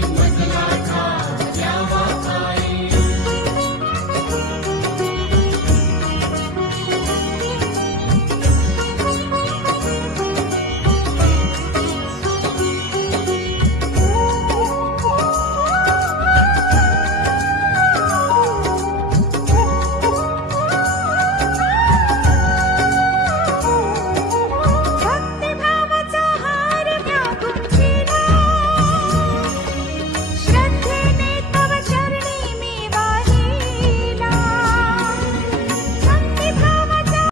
with the light.